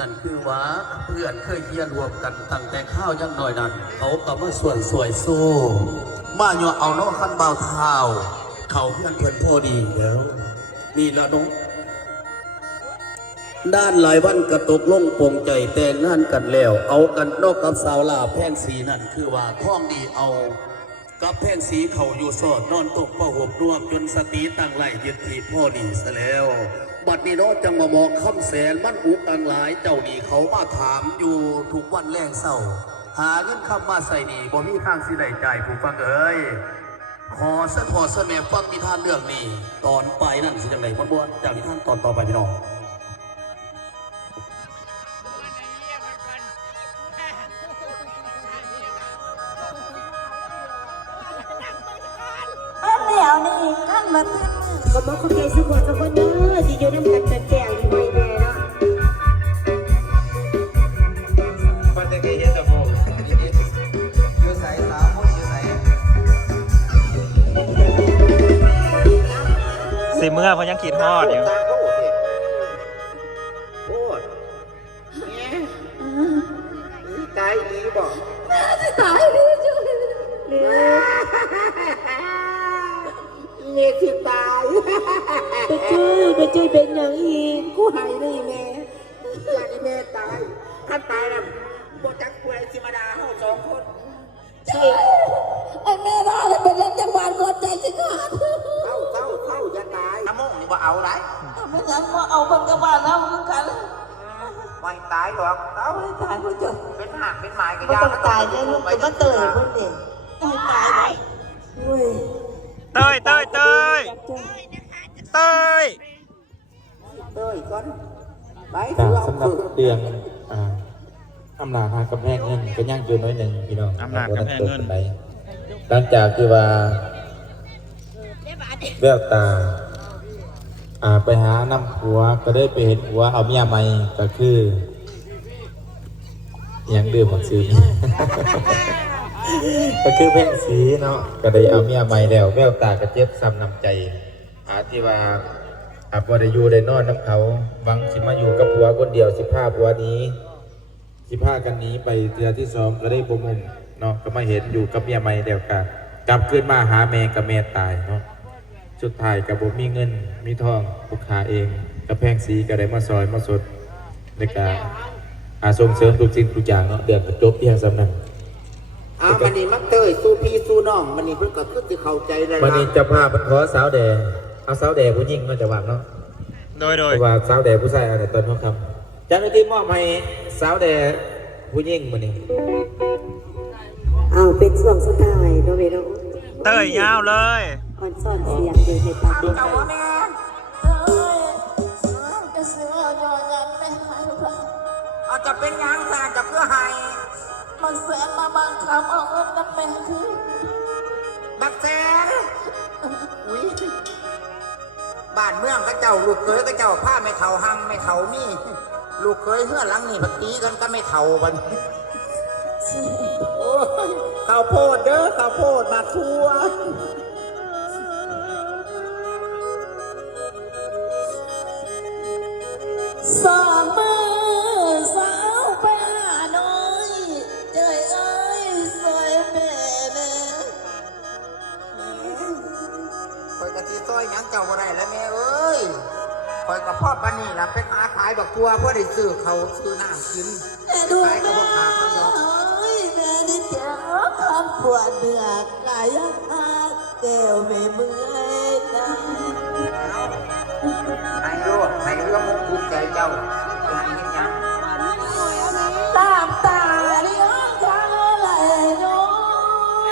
นั่นคือว่าเพื่อนเคยเฮียนรวมกันตั้งแต่ข้าวยังหน่อยนั้นเขาก็มาส่วนสวยสู้มาโยเอาน้องขันเบาเท้าเขาเพื่อนเพื่อนพอดีแล้วนี่ละน้องด้านหลายวันกระตกลงปงใจแต่งงานกันแล้ว เอากันนอกกับสาวลาแพงสีนั่นคือว่าท้องดีเอา กับแพงสีเขาอยู่สอดนอนตกประหบรวมจนสติตั้งไหลยึดทีพ่อดีซะแล้ว บัดนี้เน้องจังมาบอกคำแสนมันอุกอังหลาย เจ้านี่เขามาถามอยู่ทุกวันแรงเศร้า หาเงินคำมาใส่นี่บ่มีทางสิได้จ่ายผู้ฟังเอ้ยขอสะพอสะแม่ฟังนิทานเรื่องนี้ ตอนไปนั่นสิจังไดมันบ่จากนิทานตอนต่อไปพี่น้องอันเดียวนี่ท่านมาขึ้น ก็บอกเขาใจสุขคนสุขคนเด้อที่อยู่น้ำกันจัดแจงอยู่ไม่แน่เนาะมันจะเคยเห็นแต่โมอยู่ใส่สาวมุดอยู่ใส่สิเมื่อเพราะยังขีดฮอดอยู่โคตรเนี่ยตายดีบอกตายเลยจุ๊ย เมียที่ตายไปจุ้ยไปจุ้ยเป็นอย่างอีกกูหายเลยแม่อยากให้แม่ตายถ้าตายแล้วโบจักป่วยสิมาดาเฮาสองคนจุ๊ยไอ้แม่ได้เลยเป็นเล่นจังหวัดหมดใจสิขาดเข้าเข้าเข้าอย่าตายน้ำมงนี่บ่เอาไรไม่งั้นว่าเอาคนกับบ้านแล้วเหมือนกันไม่ตายหรอกเอาไม่ตายพ่อจุ๊ยเป็นหักเป็นหมายกันไม่ต้องตายเลยลูกจะมาเตยพ่นเด็กไม่ตายเลยเว้ย เต้ยเต้ยเต้ยเต้ยเต้ยก่อนไปครัถืบอเอาสำหรับคืนเรื่องอ่าอำนาจทางกำแพงเงินก็ย่างอยู่น้อยหนึ่งพี่น้องอำนาจกำแพงเงินไปหลังจากที่ว่าแววตาอ่าไปหาน้ำผัวก็ได้ไปเห็นผัวเอาเมียใหม่ก็คืออหยังดื่มหมดซื้อ ก็คือแพงสีเนาะก็ได้เอาเมียใหม่แล้วแววตาก็เจ็บซ้ำนำใจอาที่ว่าอาบวได้อยู่ได้นอนน้ำเขาวังสิมาอยู่กับผัวคนเดียวสิพาผัวนี้สิพากันนี้ไปเทือที่สองก็ได้บ่มุมเนาะก็มาเห็นอยู่กับเมียใหม่เดียวกันกลับขึ้นมาหาแม่กับแม่ตายเนาะสุดท้ายกับบ่มีเงินมีทองผูกขาเองกับแพงสีก็ได้มาซอยมาสดในการอาส่งเสริมทุกสิ่งทุกอย่างเนาะเดือนจบเพียงสำนั้น อามันนี่มักเต้ยสู้พี่สู้น้องมันนี่เพิ่นก็คือสิเข้าใจแล้ววันนี้ล่ะเจะพาพมันขอสาวแดงเอาสาวแดงผู้หญิงมาจะวางเนาะโดยโดเพยราะว่าสาวแดงผู้ชายอะไรตอนน้องคำเจ้าหน้าที่มอบให้สาวแดงผู้หญิงมานี่เอาเป็นช่วงสุดท้ายเนาะเว้ยเนาะเต้ยยาวเลยอ่อนซ่อนเสียงเดินให้ตาเดินเจ้าไปว่าแม่เอ้ยเสือจะเสือยอยันไม่หายหรอกเอาจะเป็นหยังซะจะเพื่อให้ มันแสนมาบางคำเอาเงินน้ำแม่คืนบักแสนอุ้ยบ้านเมืองก็เจ้าลูกเคยก็เจ้าผ้าไม่เท่าหังไม่เท่ามีลูกเคยเพื่อหลังนี่ปกตีกันก็ไม่เท่าบันโอ้ยข้าวโพดเด้อข้าวโพดมาทั่วายบักทัวเพื่อได้ซื้อเขาซื้อน้ำกินแม่ดูขายกัแม่บพ่อค้าเขาเนาะเอ้ยแม่นี่เจ้าคำปวดเดือกกายหักแก้วไม่เมื่อยนะให้รู้ให้เรื่องมุกถูกใจเจ้าเป็นให้เห็นหยังน้ำตาเลี้ยงทางไหลน้อ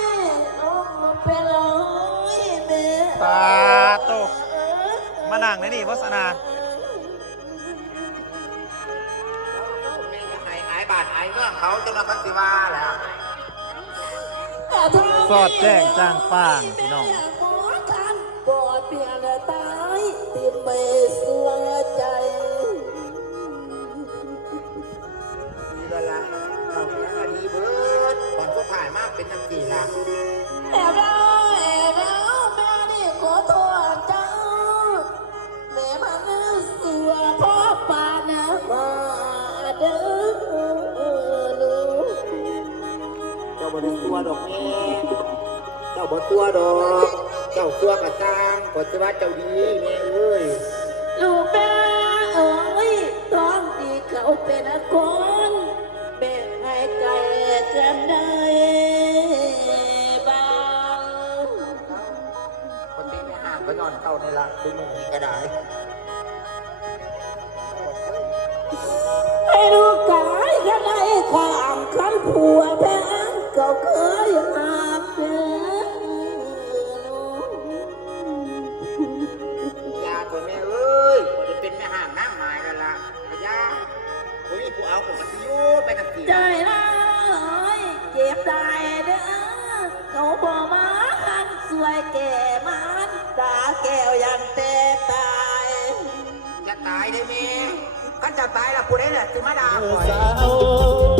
ยน้องเป็นร้อยแม่ ปาโต มานั่งในนี่วาสนา ให้อายบาดอายเมืองเขาจนเราพัสิว่าแหล้วสอดแจ้งจ้างป้างพี่น้องปอดเปลี่ยนตายติดไม่สวใจดีแล้วล่ะเอาเพียงอันนี้เบิดตอนสุดท้ายมากเป็นจังสี่ล่ะแอบ เจ้าบ่ตัวดอก เจ้าตัวกระจางกดจะว่าเจ้าดีแม่เอ้ยลูกแม่เอ้ยตอนที่เขาเป็นคนแบ่งให้ไกลกันได้บ้างคนที่ไม่ห่างก็นอนเข้าในละดูมึงนี่ก็ได้ให้ลูกกายกันได้ความคันผัวแพงก็เคยหา จะตายละผู้ใดน่ะจะมาด่าข่อย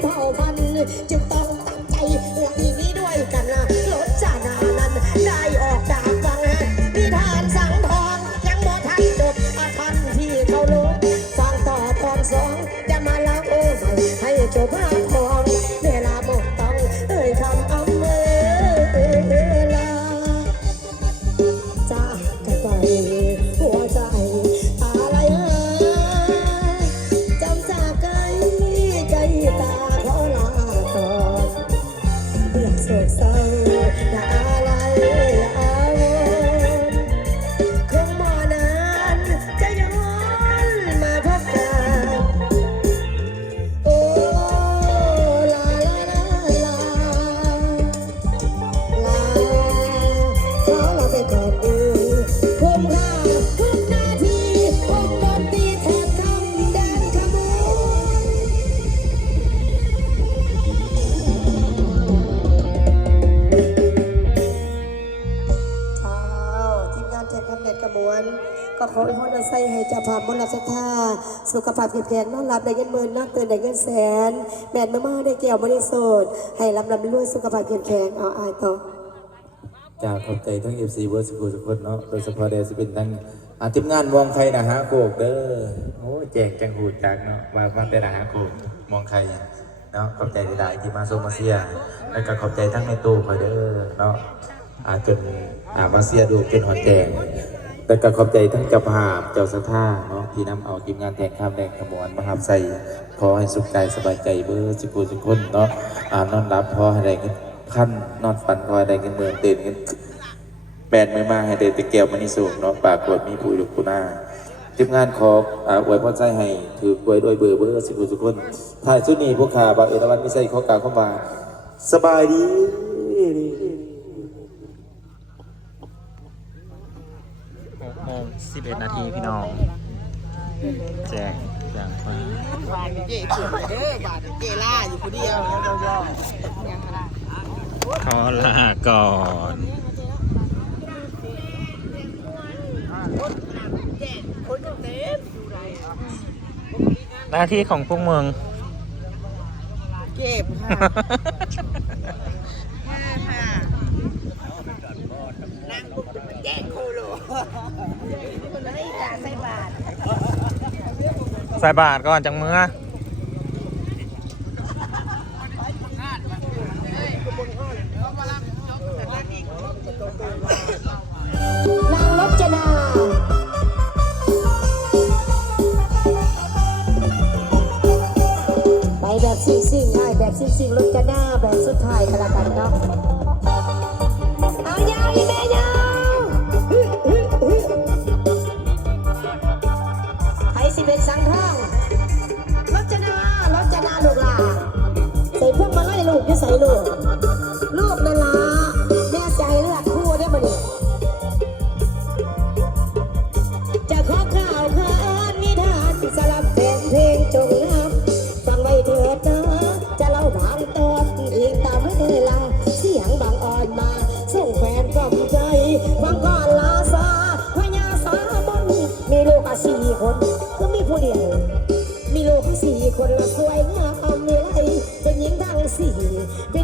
เผ่าพันจึงต้องตั้งใจหลังนี้ด้วยกันนะ ทีมงานแทนคำเด็ดกระมวลก็ขอให้พ่อใส่ให้เจ้าภาพมลรัศธาสุขภาพแข็งแรงนอนหลับได้เงินหมื่นนักตื่นได้เงินแสน แม่นมาๆได้แก้วบริสุทธิ์ให้ลำลำรวยสุขภาพแข็งแรงเอาอายต่อจากขอบใจทั้ง FC เวิร์สกูทุกคนเนาะโดยเฉพาะเดซิเป็นทั้งอาทีมงานมองใครนะฮะโกกเด้อโอ้แจงจังหูจักเนาะมามาเป็นนะฮะโกกมองใครเนาะขอบใจหลายที่มาโซมาเซีย แล้วก็ขอบใจทั้งในตู้คอยเด้อเนาะ จนอามาเซียดูจนหอนแจงแล้วก็ขอบใจทั้งเจ้าภาพเจ้าสถาเนาะที่นำเอาทีมงานแทนข้ามแดงขมวนมาหับใส่ขอให้สุขใจสบายใจเบอร์สิกูสิคนเนาะอ่านอนรับพอให้ได้เงินพันนอนฝันพอให้ได้เงินหมื่นตื่นเงินแบนไม่มาให้เดตะเกียวมันนี่สูงเนาะปากกดมีผู้อยู่ผู้หน้าทีมงานขออาอวยพรใจให้ถือกล้วยด้วยเบอร์เบอร์สิบทุกคนถ่ายชุดนี้พวกขาบาเอราวันไม่ใช่ข้อกล่าวเข้ามาสบายดี 11 นาทีพี่น้อง แจกอย่างไปบาดเจ๊ขึ้มเด้อบาดเจ๊ล่าอยู่คนเดียวแล้วย่องขนขอลาก่อนหน้าที่ของพวกมึงเก็บค่ะค่ะนางบุกจะมาแย่งโคโล ใส่บาทใส่บาทก่อนจังมือนางรจนาไปแบบซิ่งๆง่ายริงๆรถจะหน้าแบบสุดท้ายกันละกันเนาะ ลูกอยู่ใส่ลูกลูกนั่นล่ะแม่ใจเลือกคู่ได้บ่เนี่ยจะขอข่าวขานนิทานสลับแฟนเพลงจงน้ำฟังไว้เถิดนะจะเล่าบางตอนเองตามเวลาเสียงบางอ่อนมาส่งแฟนกล่อมใจบางก่อนลาซาพญาสาบนมีลูกอะสี่คนก็มีผู้เดียวมีลูกสี่คนละสวยงาม สี่เป็